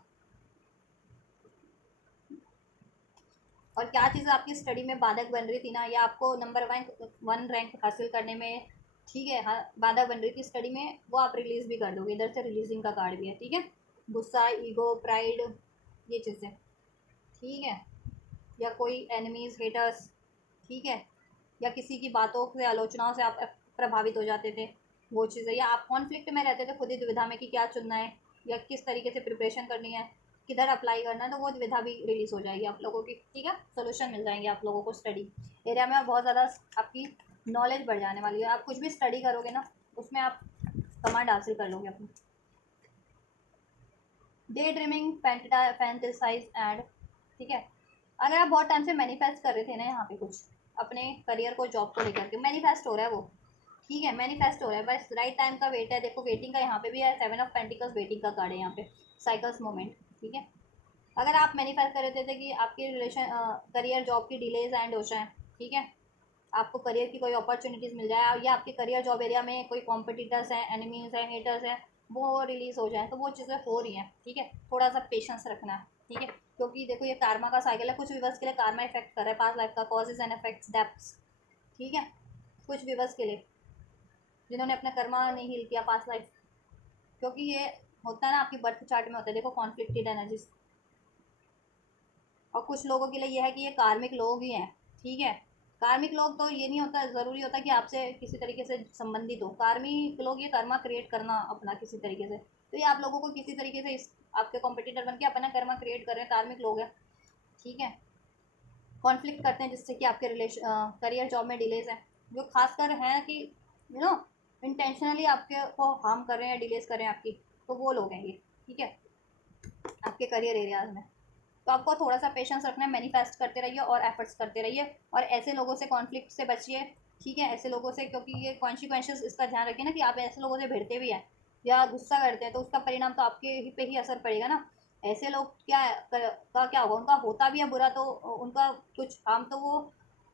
और क्या चीज़ आपकी स्टडी में बाधक बन रही थी ना, या आपको नंबर 1 रैंक हासिल करने में, ठीक है, हाँ, बाधक बन रही थी स्टडी में, वो आप रिलीज़ भी कर दोगे, इधर से रिलीजिंग का कार्ड भी है, ठीक है। गुस्सा, ईगो, प्राइड, ये चीज़ें, ठीक है, या कोई एनिमीज हेटर्स, ठीक है, या किसी की बातों से आलोचनाओं से आप प्रभावित हो जाते थे, वो चीज़ है। या आप कॉन्फ्लिक्ट में रहते थे, खुद ही दुविधा में कि क्या चुनना है या किस तरीके से प्रिपरेशन करनी है, किधर अप्लाई करना है, तो वो दुविधा भी रिलीज हो जाएगी आप लोगों की। ठीक है, सोल्यूशन मिल जाएंगे आप लोगों को स्टडी एरिया में, बहुत ज़्यादा आपकी नॉलेज बढ़ जाने वाली है। आप कुछ भी स्टडी करोगे ना, उसमें आप कमांड हासिल कर लोगे अपनी। डे ड्रीमिंग, फैंटेसाइज एंड, ठीक है, अगर आप बहुत टाइम से मैनिफेस्ट कर रहे थे ना यहाँ पे कुछ अपने करियर को, जॉब को लेकर के, मैनिफेस्ट हो रहा है वो, ठीक है, मैनिफेस्ट हो रहा है, बस राइट टाइम का वेट है। देखो वेटिंग का यहाँ पे भी है, 7 ऑफ पेंटिकल्स वेटिंग का कार्ड है यहाँ पे, साइकिल्स मोमेंट। ठीक है, अगर आप मैनिफेस्ट कर रहे थे कि आपके रिलेशन, करियर जॉब की डिलेज एंड हो जाए, ठीक है, आपको करियर की कोई अपॉर्चुनिटीज़ मिल जाए, या आपके करियर जॉब एरिया में कोई कॉम्पिटिटर्स हैं, एनिमीज हैं, हेटर्स हैं, वो रिलीज हो जाए, तो वो चीज़ें हो रही हैं। ठीक है, थोड़ा सा पेशेंस रखना है। ठीक है, क्योंकि देखो ये कार्मा का साइकिल है, कुछ विवर्स के लिए कार्मा इफेक्ट कर रहा है, पास लाइफ का कॉजेज एंड इफेक्ट्स डेप्थ्स। ठीक है, कुछ विवर्स के लिए जिन्होंने अपना कर्मा नहीं हील किया पास लाइफ, क्योंकि ये होता है ना आपकी बर्थ चार्ट में होता है, देखो कॉन्फ्लिक्टेड एनर्जीज। और कुछ लोगों के लिए ये है कि ये कार्मिक लोग ही हैं। ठीक है, कार्मिक लोग तो ये नहीं होता, ज़रूरी होता कि आपसे किसी तरीके से संबंधित हो। कार्मिक लोग ये कर्मा क्रिएट करना अपना किसी तरीके से, तो ये आप लोगों को किसी तरीके से इस आपके कॉम्पिटिटर बन के अपना कर्मा क्रिएट कर रहे हैं, कार्मिक लोग हैं। ठीक है, कॉन्फ्लिक्ट करते हैं जिससे कि आपके रिलेशन, करियर जॉब में डिलेज है, जो खासकर है कि यू नो इंटेंशनली आपके को हार्म कर रहे हैं, डिलेज कर रहे हैं आपकी, तो वो लोग हैं ये। ठीक है, आपके करियर एरियाज में, तो आपको थोड़ा सा पेशेंस रखना है, मैनिफेस्ट करते रहिए और एफर्ट्स करते रहिए, और ऐसे लोगों से, कॉन्फ्लिक्ट से बचिए। ठीक है, ऐसे लोगों से, क्योंकि ये कॉन्सिक्वेंसेस, इसका ध्यान रखिए ना कि आप ऐसे लोगों से भिड़ते भी हैं या गुस्सा करते हैं, तो उसका परिणाम तो आपके ही पे ही असर पड़ेगा ना। ऐसे लोग का क्या होगा, उनका होता भी है बुरा, तो उनका कुछ काम तो वो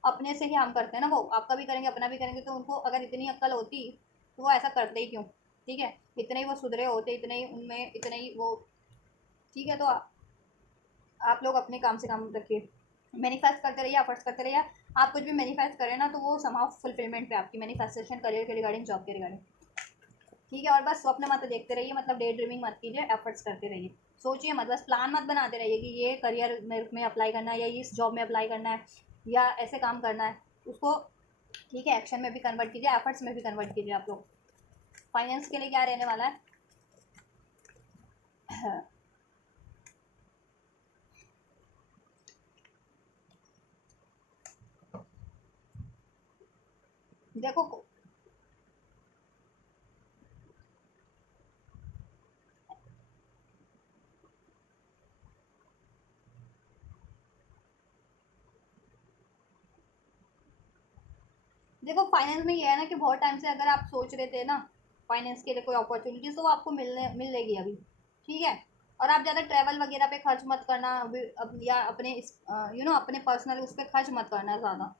अपने से ही हम करते हैं ना, वो आपका भी करेंगे, अपना भी करेंगे, तो उनको अगर इतनी अक्ल होती तो वो ऐसा करते ही क्यों। ठीक है, इतने ही वो सुधरे होते, इतने ही उनमें, इतने ही वो। ठीक है, तो आप लोग अपने काम से काम रखिए, मैनिफेस्ट करते रहिए, एफर्ट्स करते रहिए। आप कुछ भी मैनिफेस्ट करें ना, तो वो समाव फुलफिलमेंट पे आपकी मैनिफेस्टेशन, करियर के रिगार्डिंग, जॉब के रिगार्डिंग। ठीक है, और बस स्वप्न मत देखते रहिए, मतलब डे ड्रीमिंग मत कीजिए, एफर्ट्स करते रहिए, सोचिए मत, बस प्लान मत बनाते रहिए कि ये करियर में अप्लाई करना है, या इस जॉब में अप्लाई करना है, या ऐसे काम करना है उसको। ठीक है, एक्शन में भी कन्वर्ट कीजिए, एफर्ट्स में भी कन्वर्ट कीजिए आप लोग। फाइनेंस के लिए क्या रहने वाला है? देखो, देखो फाइनेंस में ये है ना कि बहुत टाइम से अगर आप सोच रहे थे ना फाइनेंस के लिए कोई अपॉर्चुनिटीज, तो वो आपको मिलेगी अभी। ठीक है, और आप ज़्यादा ट्रैवल वगैरह पे खर्च मत करना, या अपने अपने पर्सनल उस पर खर्च मत करना ज़्यादा,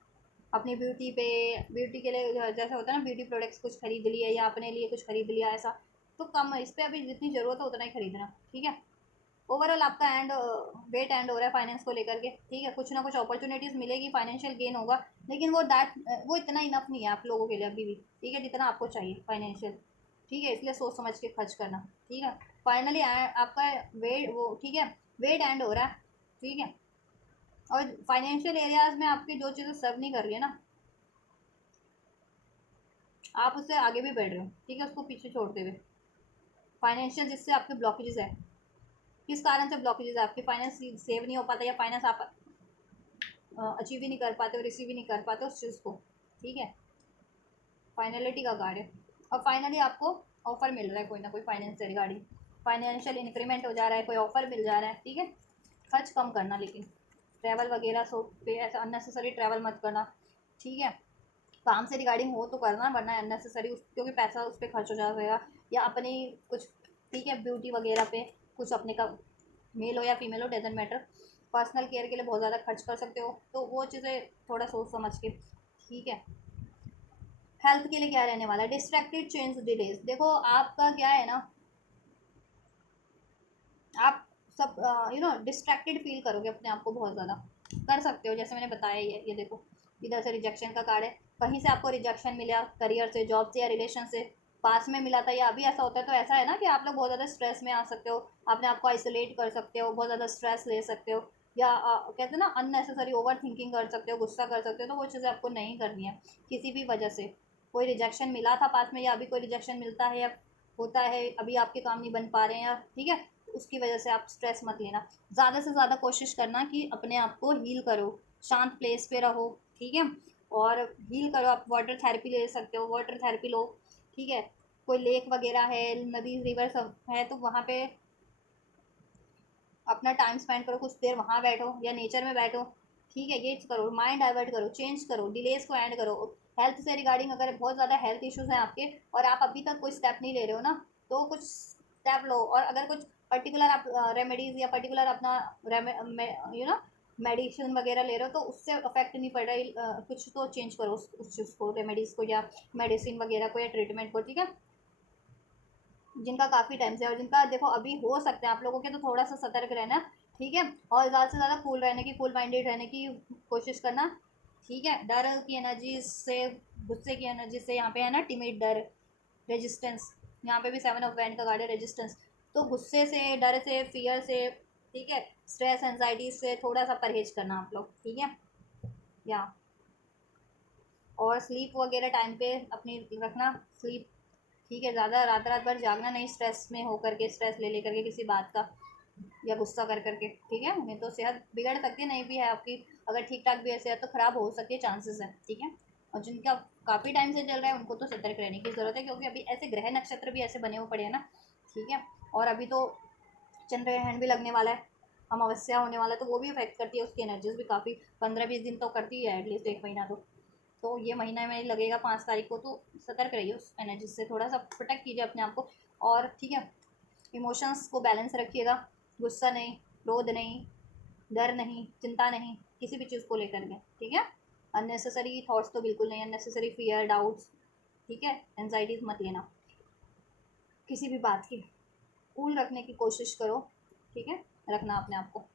अपनी ब्यूटी पे। ब्यूटी के लिए जैसे होता है ना, ब्यूटी प्रोडक्ट्स कुछ खरीद लिए या अपने लिए कुछ खरीद लिया ऐसा, तो कम इस पर अभी जितनी ज़रूरत है उतना ही खरीदना। ठीक है, ओवरऑल आपका एंड वेट एंड हो रहा है फाइनेंस को लेकर के। ठीक है, कुछ ना कुछ अपॉर्चुनिटीज़ मिलेगी, फाइनेंशियल गेन होगा, लेकिन वो इतना इनफ नहीं है आप लोगों के लिए अभी भी। ठीक है, जितना आपको चाहिए फाइनेंशियल। ठीक है, इसलिए सोच समझ के खर्च करना। ठीक है, फाइनली आपका वेट वो, ठीक है, वेट एंड हो रहा है। ठीक है, और फाइनेंशियल एरियाज में आपकी जो चीज़ें सर्व नहीं कर रही है ना, आप उससे आगे भी बढ़ रहे हो। ठीक है, उसको पीछे छोड़ते हुए, फाइनेंशियल जिससे आपके ब्लॉकेजेस है, किस कारण से ब्लॉकेजेस है, आपकी फाइनेंस सेव नहीं हो पाता, या फाइनेंस आप अचीव ही नहीं कर पाते हो, रिसीव ही नहीं कर पाते उस चीज़ को। ठीक है, फाइनलिटी का कार्ड है, और फाइनली आपको ऑफर मिल रहा है कोई ना कोई फाइनेंस से रिगार्डिंग, फाइनेंशियल इंक्रीमेंट हो जा रहा है, कोई ऑफर मिल जा रहा है। ठीक है, खर्च कम करना, लेकिन ट्रैवल वगैरह सो पे ऐसा अननेसेसरी ट्रैवल मत करना। ठीक है, काम से रिगार्डिंग हो तो करना, वरना अननेसेसरी क्योंकि पैसा उस पर खर्च हो जाएगा, या अपनी कुछ, ठीक है, ब्यूटी वगैरह पे कुछ अपने का, मेल हो या फीमेल हो डजेंट मैटर, पर्सनल केयर के लिए बहुत ज़्यादा खर्च कर सकते हो, तो वो चीज़ें थोड़ा सोच समझ के। ठीक है, हेल्थ के लिए क्या रहने वाला है? Distracted, change, delays. देखो आपका क्या है ना, आप सब डिस्ट्रैक्टेड फील करोगे अपने आप को बहुत ज़्यादा, कर सकते हो, जैसे मैंने बताया ये देखो, इधर से रिजेक्शन का कार्ड है, कहीं से आपको रिजेक्शन मिला, करियर से, जॉब से, या रिलेशन से, पास में मिला था या अभी ऐसा होता है, तो ऐसा है ना कि आप लोग बहुत ज़्यादा स्ट्रेस में आ सकते हो, अपने आप को आइसोलेट कर सकते हो, बहुत ज़्यादा स्ट्रेस ले सकते हो, या कहते हैं ना अननेसेसरी ओवर थिंकिंग कर सकते हो, गुस्सा कर सकते हो, तो वो चीज़ें आपको नहीं करनी है किसी भी वजह से। कोई रिजेक्शन मिला था पास में, या अभी कोई रिजेक्शन मिलता है या होता है, अभी आपके काम नहीं बन पा रहे हैं, या ठीक है उसकी वजह से आप स्ट्रेस मत लेना। ज़्यादा से ज़्यादा कोशिश करना कि अपने आप को हील करो, शांत प्लेस पे रहो, ठीक है। और हील करो, आप वाटर थेरेपी ले सकते हो, वाटर थेरेपी लो, ठीक है। कोई लेक वगैरह है, नदी रिवर सब है, तो वहाँ पे अपना टाइम स्पेंड करो, कुछ देर वहाँ बैठो या नेचर में बैठो, ठीक है। ये करो, माइंड डाइवर्ट करो, चेंज करो, डिलेज को एंड करो। हेल्थ से रिगार्डिंग अगर बहुत ज़्यादा हेल्थ इश्यूज हैं आपके और आप अभी तक कोई स्टेप नहीं ले रहे हो ना, तो कुछ स्टेप लो। और अगर कुछ पर्टिकुलर आप रेमेडीज या पर्टिकुलर अपना मेडिसिन वगैरह ले रहे हो तो उससे अफेक्ट नहीं पड़ रहा है, कुछ तो चेंज करो उस चीज़ को, रेमेडीज़ को या मेडिसिन वगैरह को या ट्रीटमेंट को, ठीक है। जिनका काफ़ी टाइम से और जिनका देखो अभी हो सकता है आप लोगों के, तो थोड़ा सा सतर्क रहना, ठीक है। और ज़्यादा से ज़्यादा कूल रहने की, कूल माइंडेड रहने की कोशिश करना, ठीक है। डर की एनर्जी से, गुस्से की एनर्जी से, यहाँ पे है ना टिमिड, डर, रेजिस्टेंस, यहाँ पे भी 7 ऑफ वैंड का कार्ड है, रेजिस्टेंस। तो गुस्से से, डर से, फियर से, ठीक है, स्ट्रेस एंजाइटी से थोड़ा सा परहेज करना आप लोग, ठीक है। या और स्लीप वगैरह टाइम पे अपनी रखना, स्लीप, ठीक है। ज़्यादा रात रात भर जागना नहीं, स्ट्रेस में हो करके, स्ट्रेस ले लेकर के किसी बात का, या गुस्सा कर करके, ठीक है। नहीं तो सेहत बिगड़ सकती है, नहीं भी है आपकी, अगर ठीक ठाक भी है सेहत तो ख़राब हो सकती है, चांसेस है, ठीक है। और जिनका काफ़ी टाइम से चल रहा है उनको तो सतर्क रहने की ज़रूरत है, क्योंकि अभी ऐसे ग्रह नक्षत्र भी ऐसे बने हुए पड़े हैं ना, ठीक है। और अभी तो चंद्र ग्रहण भी लगने वाला है, अमावस्या होने वाला है, तो वो भी इफेक्ट करती है, उसकी एनर्जीज भी काफ़ी 15-20 दिन तो करती है, एटलीस्ट 1 महीना तो ये महीना में लगेगा 5 तारीख को, तो सतर्क रहिए उस एनर्जी से, थोड़ा सा प्रोटेक्ट कीजिए अपने आप को। और ठीक है, इमोशंस को बैलेंस रखिएगा, गुस्सा नहीं, क्रोध नहीं, डर नहीं, चिंता नहीं, किसी भी चीज़ को लेकर के, ठीक है। अननेसेसरी थॉट्स तो बिल्कुल नहीं, अननेसेसरी फियर, डाउट्स, ठीक है, एनजाइटीज मत लेना किसी भी बात की। कूल रखने की कोशिश करो, ठीक है, रखना अपने आप को।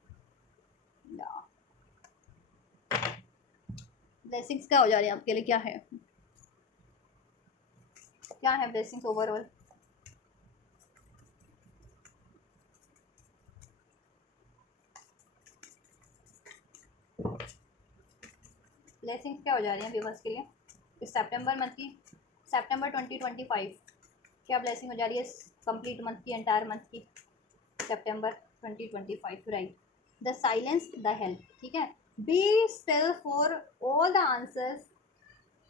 ब्लेसिंग्स क्या हो जा रही है आपके लिए, क्या है, क्या है ब्लेसिंग्स ओवरऑल? ब्लेसिंग्स क्या हो जा रही है व्यूवर्स के लिए इस सितंबर मंथ की, सितंबर 2025 क्या ब्लेसिंग हो जा रही है इस कंप्लीट मंथ की, एंटायर मंथ की, सितंबर 2025, right. The silence, the help, ठीक है। Be still for all the answers,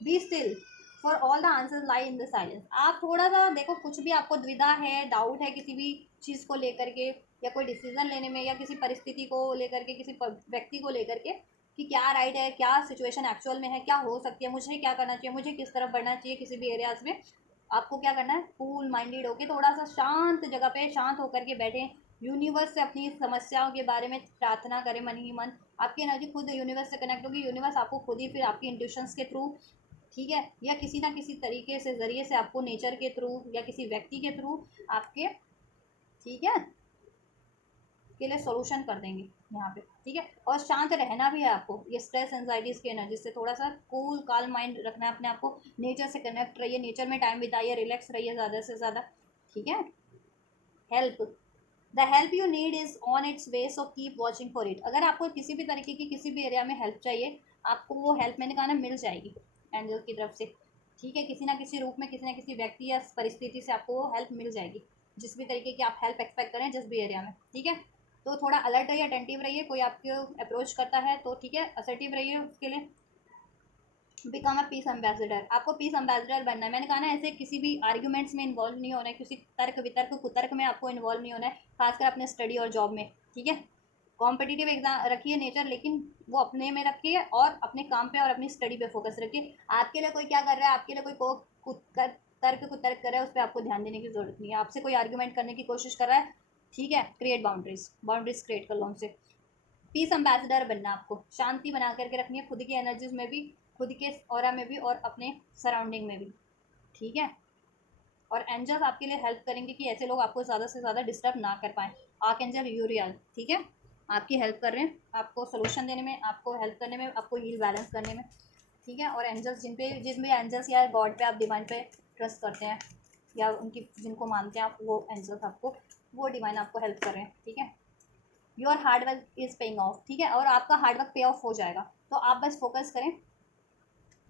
be still for all the answers lie in the silence. आप थोड़ा सा देखो, कुछ भी आपको दुविधा है, डाउट है किसी भी चीज़ को लेकर के, या कोई डिसीजन लेने में, या किसी परिस्थिति को लेकर के, किसी व्यक्ति को लेकर के, कि क्या राइट है, क्या सिचुएशन एक्चुअल में है, क्या हो सकती है, मुझे क्या करना चाहिए, मुझे किस तरफ बढ़ना चाहिए किसी भी एरियाज में, आपको क्या करना है, कूल माइंडेड होके थोड़ा सा शांत जगह पे शांत होकर के बैठे, यूनिवर्स से अपनी समस्याओं के बारे में प्रार्थना करें मन ही मन। आपकी एनर्जी खुद यूनिवर्स से कनेक्ट होगी, यूनिवर्स आपको खुद ही फिर आपकी इंट्यूशंस के थ्रू, ठीक है, या किसी ना किसी तरीके से ज़रिए से आपको नेचर के थ्रू या किसी व्यक्ति के थ्रू आपके, ठीक है, के लिए सॉल्यूशन कर देंगे यहाँ पे, ठीक है। और शांत रहना भी है आपको, ये स्ट्रेस एंजाइटीज़ की एनर्जी से थोड़ा सा कूल काल माइंड रखना है अपने आप को, नेचर से कनेक्ट रहिए, नेचर में टाइम बिताइए, रिलैक्स रहिए ज़्यादा से ज़्यादा, ठीक है। Help, the help you need is on it's way, so keep watching for it. अगर आपको किसी भी तरीके की किसी भी एरिया में हेल्प चाहिए, आपको वो हेल्प मैंने कहा ना मिल जाएगी एंजल की तरफ से, ठीक है। किसी ना किसी रूप में, किसी ना किसी व्यक्ति या परिस्थिति से आपको वो हेल्प मिल जाएगी, जिस भी तरीके की आप हेल्प एक्सपेक्ट करें, जिस भी एरिया में, ठीक है। तो थोड़ा अलर्ट रहिए, अटेंटिव रहिए, कोई आपको अप्रोच करता है तो ठीक है, असर्टिव रहिए उसके लिए। बिकम अ पीस एम्बेसडर, आपको पीस एम्बेसडर बनना है, मैंने कहा ना, ऐसे किसी भी आर्ग्यूमेंट्स में इन्वॉल्व नहीं होना है, किसी तर्क वितर्क कुतर्क में आपको इन्वॉल्व नहीं होना है, खासकर अपने स्टडी और जॉब में, ठीक है। कॉम्पिटिटिव एग्जाम रखिए नेचर, लेकिन वो अपने में रखिए और अपने काम पे और अपनी स्टडी पे फोकस रखिए। आपके लिए कोई क्या कर रहा है, आपके लिए कोई तर्क कुतर्क कर रहा है, उस पर आपको ध्यान देने की जरूरत नहीं है। आपसे कोई आर्ग्यूमेंट करने की कोशिश कर रहा है, ठीक है, क्रिएट बाउंड्रीज, बाउंड्रीज क्रिएट कर लो उनसे। पीस एम्बेसडर बनना, आपको शांति बना करके रखनी है, खुद की एनर्जीज में भी, खुद के ऑरा में भी और अपने सराउंडिंग में भी, ठीक है। और एंजल्स आपके लिए हेल्प करेंगे कि ऐसे लोग आपको ज़्यादा से ज़्यादा डिस्टर्ब ना कर पाएँ। आर्क एंजल यूरियल, ठीक है, आपकी हेल्प कर रहे हैं, आपको सोल्यूशन देने में, आपको हेल्प करने में, आपको हील बैलेंस करने में, ठीक है। और एंजल्स जिन भी एंजल्स या गॉड पे आप डिवाइन पे ट्रस्ट करते हैं या उनकी जिनको मानते हैं आप, वो एंजल्स आपको, वो डिवाइन आपको हेल्प कर रहे हैं, ठीक है। Your hard work is paying off, ठीक है, और आपका हार्ड वर्क पे ऑफ हो जाएगा, तो आप बस फोकस करें,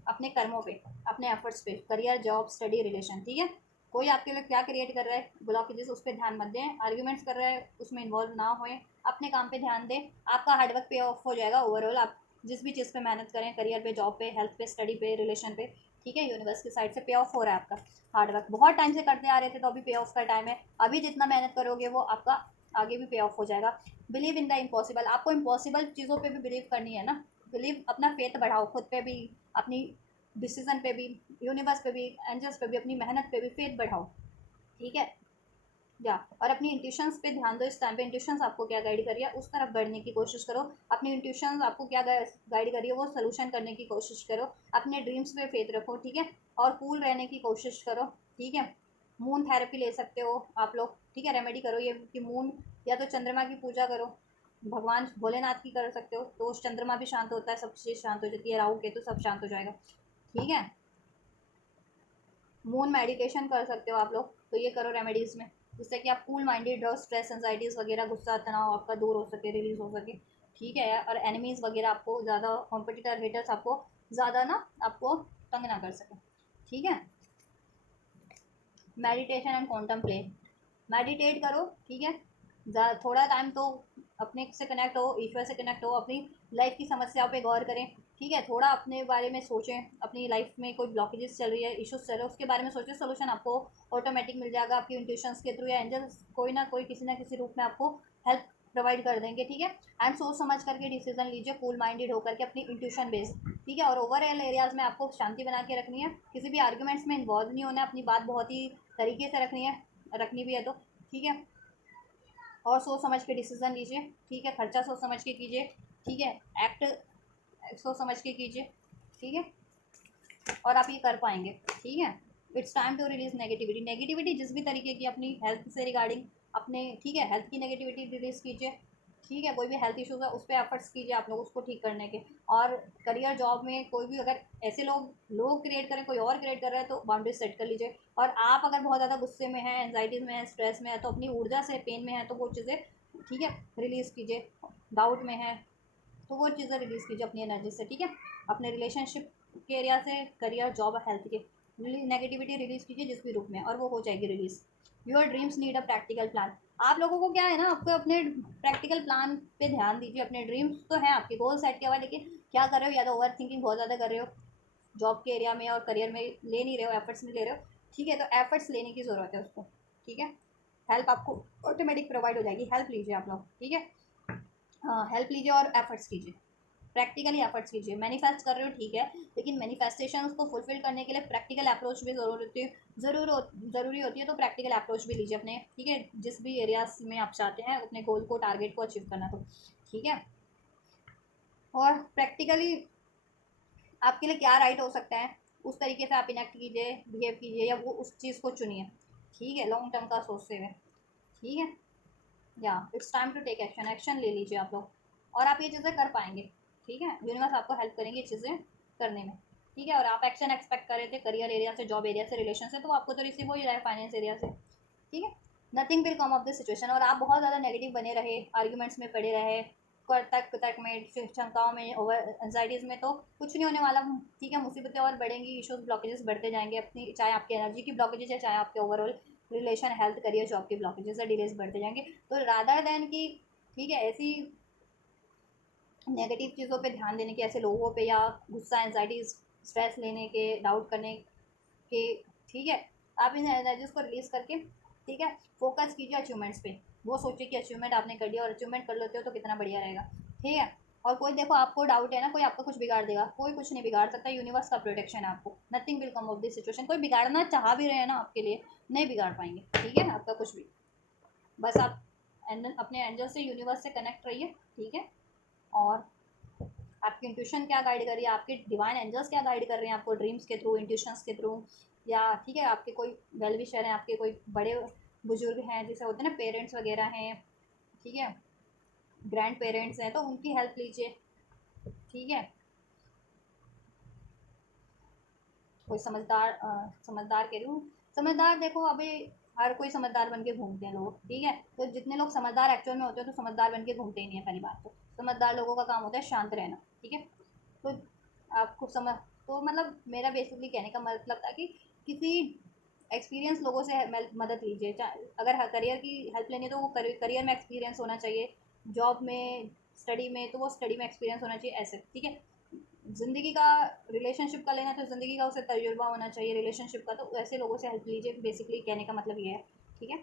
अपने कर्मों पे, अपने एफर्ट्स पे, करियर, जॉब, स्टडी, रिलेशन, ठीक है। कोई आपके लिए क्या क्रिएट कर रहा है ब्लॉकेजेस, उस पर ध्यान मत दें। आर्ग्यूमेंट्स कर रहा है उसमें इन्वॉल्व ना होएं, अपने काम पे ध्यान दें। आपका हार्डवर्क पे ऑफ हो जाएगा। ओवरऑल आप जिस भी चीज़ पे मेहनत करें, करियर पे, जॉब पे, हेल्थ पे, स्टडी पे, रिलेशन पे, ठीक है, यूनिवर्स की साइड से पे ऑफ हो रहा है आपका हार्डवर्क। बहुत टाइम से करते आ रहे थे तो अभी पे ऑफ का टाइम है। अभी जितना मेहनत करोगे वो आपका आगे भी पे ऑफ हो जाएगा। Believe in the impossible. आपको इम्पॉसिबल चीज़ों पे भी बिलीव करनी है ना। बिलीव, अपना फेथ बढ़ाओ खुद पे भी, अपनी डिसीजन पे भी, यूनिवर्स पे भी, एंजल्स पे भी, अपनी मेहनत पे भी फेथ बढ़ाओ, ठीक है। या और अपनी इंट्यूशंस पे ध्यान दो। इस टाइम पे इंट्यूशंस आपको क्या गाइड करिए उस तरफ बढ़ने की कोशिश करो। अपनी इंट्यूशंस आपको क्या गाइड करिए वो सोल्यूशन करने की कोशिश करो। अपने ड्रीम्स पे फेथ रखो, ठीक है, और कूल रहने की कोशिश करो, ठीक है। मून थेरेपी ले सकते हो आप लोग, ठीक है, रेमेडी करो ये कि मून या तो चंद्रमा की पूजा करो, भगवान भोलेनाथ की कर सकते हो तो उस चंद्रमा भी शांत होता है, सब चीज़ शांत हो जाती है, राहु केतु सब शांत हो जाएगा, ठीक है। मून मेडिटेशन कर सकते हो आप लोग, तो ये करो रेमेडीज़ में, जिससे कि आप कूल माइंडेड रहो, स्ट्रेस एंजाइटीज़ वगैरह, गुस्सा तनाव आपका दूर हो सके, रिलीज हो सके, ठीक है। और एनिमीज़ वगैरह आपको ज़्यादा, कॉम्पिटिटर हेटर्स आपको ज़्यादा ना आपको तंग ना कर सके, ठीक है। Meditation and quantum play, meditate करो, ठीक है। थोड़ा टाइम तो अपने से कनेक्ट हो, ईश्वर से कनेक्ट हो, अपनी लाइफ की समस्याओं पे गौर करें, ठीक है। थोड़ा अपने बारे में सोचें, अपनी लाइफ में कोई ब्लॉकेजेस चल रही है, इश्यूज चल रहे हैं, उसके बारे में सोचें, सोल्यूशन आपको ऑटोमेटिक मिल जाएगा आपकी इंट्यूशंस के थ्रू, या एंजल्स कोई ना कोई किसी ना किसी रूप में आपको हेल्प प्रोवाइड कर देंगे, ठीक है। एंड सोच समझ करके डिसीजन लीजिए, कूल माइंडेड होकर के, अपनी इंट्यूशन बेस्ड, ठीक है। और ओवरऑल एरियाज में आपको शांति बना के रखनी है, किसी भी आर्ग्यूमेंट्स में इन्वॉल्व नहीं होना है, अपनी बात बहुत ही तरीके से रखनी है, रखनी भी है तो, ठीक है। और सोच समझ के डिसीजन लीजिए, ठीक है। खर्चा सोच समझ के कीजिए, ठीक है। एक्ट सोच समझ के कीजिए, ठीक है। और आप ये कर पाएंगे, ठीक है। It's time to release negativity. Negativity जिस भी तरीके की अपनी हेल्थ से रिगार्डिंग अपने, ठीक है, हेल्थ की नेगेटिविटी रिलीज कीजिए, ठीक है। कोई भी हेल्थ इश्यूज है उस पर एफर्ट्स कीजिए आप लोग उसको ठीक करने के। और करियर जॉब में कोई भी अगर ऐसे लोग क्रिएट करें, कोई और क्रिएट कर रहा है तो बाउंड्री सेट कर लीजिए। और आप अगर बहुत ज़्यादा गुस्से में हैं, एंजाइटीज में है, स्ट्रेस में है, तो अपनी ऊर्जा से, पेन में है तो वो चीज़ें, ठीक है, रिलीज़ कीजिए। डाउट में है तो वो चीज़ें रिलीज़ कीजिए अपनी एनर्जी से, ठीक है। अपने रिलेशनशिप के एरिया से, करियर, जॉब, हेल्थ के नेगेटिविटी रिलीज़ कीजिए जिस भी रूप में, और वो हो जाएगी release. Your dreams need a practical plan. आप लोगों को क्या है ना, आपको अपने प्रैक्टिकल प्लान पे ध्यान दीजिए। अपने ड्रीम्स तो हैं, आपके गोल सेट किया हुआ है, लेकिन क्या कर रहे हो, या तो ओवर थिंकिंग बहुत ज़्यादा कर रहे हो जॉब के एरिया में और करियर में, ले नहीं रहे हो, एफर्ट्स नहीं ले रहे हो, ठीक है। तो एफर्ट्स लेने की ज़रूरत है उसको, ठीक है। हेल्प आपको ऑटोमेटिक प्रोवाइड हो जाएगी, हेल्प लीजिए आप लोग, ठीक है। हाँ, हेल्प लीजिए और एफर्ट्स कीजिए, प्रैक्टिकली एफर्ट्स कीजिए। मैनिफेस्ट कर रहे हो, ठीक है, लेकिन मैनिफेस्टेशन उसको फुलफिल करने के लिए प्रैक्टिकल अप्रोच भी ज़रूरी होती है। तो प्रैक्टिकल अप्रोच भी लीजिए अपने, ठीक है, जिस भी एरियाज में आप चाहते हैं अपने गोल को, टारगेट को अचीव करना, तो ठीक है। और प्रैक्टिकली आपके लिए क्या राइट हो सकता है उस तरीके से आप इनेक्ट कीजिए, बिहेव कीजिए, या वो उस चीज़ को चुनिए, ठीक है, लॉन्ग टर्म का सोचते हुए, ठीक है। या it's time to take action, action ले लीजिए आप लोग, और आप ये चीज़ें कर पाएंगे, ठीक है। यूनिवर्स आपको हेल्प करेंगे ये चीज़ें करने में, ठीक है। और आप एक्शन एक्सपेक्ट कर रहे थे करियर एरिया से, जॉब एरिया से, रिलेशन से, तो आपको तो रिसीव हो ही रहा है फाइनेंस एरिया से, ठीक है। Nothing will come of this situation. और आप बहुत ज़्यादा नेगेटिव बने रहे, आर्ग्यूमेंट्स में पड़े रहे, तक तक में, शंकाओं में, ओवर एंजाइटीज़ में, तो कुछ नहीं होने वाला, ठीक है। मुसीबतें और बढ़ेंगी, इश्यूज, ब्लॉकेजेस बढ़ते जाएंगे अपनी, चाहे आपकी एनर्जी की ब्लॉकेजेस है, चाहे आपके overall relation, health, career, job की ब्लॉकेजेस है, डिलेज बढ़ते जाएंगे। तो रादर देन कि, ठीक है, ऐसी नेगेटिव चीज़ों पे ध्यान देने के, ऐसे लोगों पे, या गुस्सा, एंजाइटी, स्ट्रेस लेने के, डाउट करने के, ठीक है, आप इन एनर्जीज को रिलीज करके, ठीक है, फोकस कीजिए अचीवमेंट्स पे। वो सोचिए कि अचीवमेंट आपने कर लिया, और अचीवमेंट कर लेते हो तो कितना बढ़िया रहेगा, ठीक है। और कोई, देखो, आपको डाउट है ना, कोई आपका कुछ बिगाड़ देगा, कोई कुछ नहीं बिगाड़ सकता, यूनिवर्स का प्रोटेक्शन है आपको। Nothing will come of this situation. कोई बिगाड़ना चाह भी रहे हैं ना आपके लिए, नहीं बिगाड़ पाएंगे, ठीक है, आपका कुछ भी। बस आप अपने एंजल से, यूनिवर्स से कनेक्ट रहिए, ठीक है। और आपकी इंट्यूशन क्या गाइड कर रही है, आपके डिवाइन एंजल्स क्या गाइड कर रहे हैं आपको, ड्रीम्स के थ्रू, इंट्यूशंस के थ्रू, या, ठीक है, आपके कोई वेल विशर हैं, आपके कोई बड़े बुजुर्ग हैं, जैसे होते हैं ना, पेरेंट्स वगैरह हैं, ठीक है, ग्रैंड पेरेंट्स हैं, तो उनकी हेल्प लीजिए, ठीक है। कोई समझदार कह रही हूँ, समझदार, देखो अभी हर कोई समझदार बन के घूमते हैं लोग, ठीक है। तो जितने लोग समझदार एक्चुअल में होते हैं तो समझदार बन के घूमते ही नहीं है, पहली बात तो। समझदार लोगों का काम होता है शांत रहना, ठीक है। तो आपको तो मतलब मेरा बेसिकली कहने का मतलब था कि किसी एक्सपीरियंस लोगों से मदद लीजिए। अगर करियर की हेल्प लेनी है तो वो करियर में एक्सपीरियंस होना चाहिए, जॉब में, स्टडी में तो वो स्टडी में एक्सपीरियंस होना चाहिए, ऐसे ठीक है। ज़िंदगी का रिलेशनशिप का लेना तो ज़िंदगी का उसे तजुर्बा होना चाहिए रिलेशनशिप का, तो ऐसे लोगों से हेल्प लीजिए, बेसिकली कहने का मतलब ये है, ठीक है।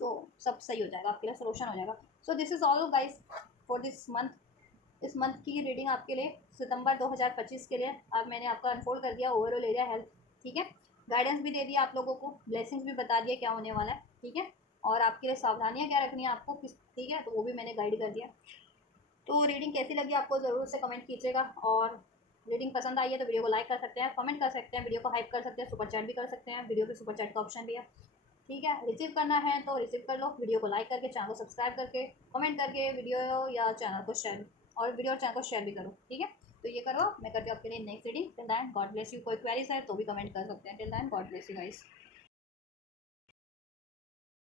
तो सब सही हो जाएगा, आपके लिए सोल्यूशन हो जाएगा। So this is all guys for this month. इस मंथ की रीडिंग आपके लिए सितंबर 2025 के लिए अब मैंने आपका अनफोल्ड कर दिया, ओवरऑल एरिया हेल्थ, ठीक है। गाइडेंस भी दे दिया आप लोगों को, ब्लेसिंग्स भी बता दिया क्या होने वाला है, ठीक है। और आपके लिए सावधानियाँ क्या रखनी है आपको किस, ठीक है, तो वो भी मैंने गाइड कर दिया। तो रीडिंग कैसी लगी आपको ज़रूर से कमेंट कीजिएगा, और रीडिंग पसंद आई है तो वीडियो को लाइक कर सकते हैं, कमेंट कर सकते हैं, वीडियो को हाइप कर सकते हैं, सुपर चैट भी कर सकते हैं, वीडियो पे सुपर चैट का ऑप्शन भी है, ठीक है। रिसीव करना है तो रिसीव कर लो, वीडियो को लाइक करके, चैनल को सब्सक्राइब करके, कमेंट करके वीडियो या चैनल को शेयर, और वीडियो और चैनल को शेयर भी करो, ठीक है। तो ये करो, मैं करती हूँ आपके लिए next reading. Till then God bless you. कोई क्वेरीज है तो भी कमेंट कर सकते हैं। Till then God bless you guys.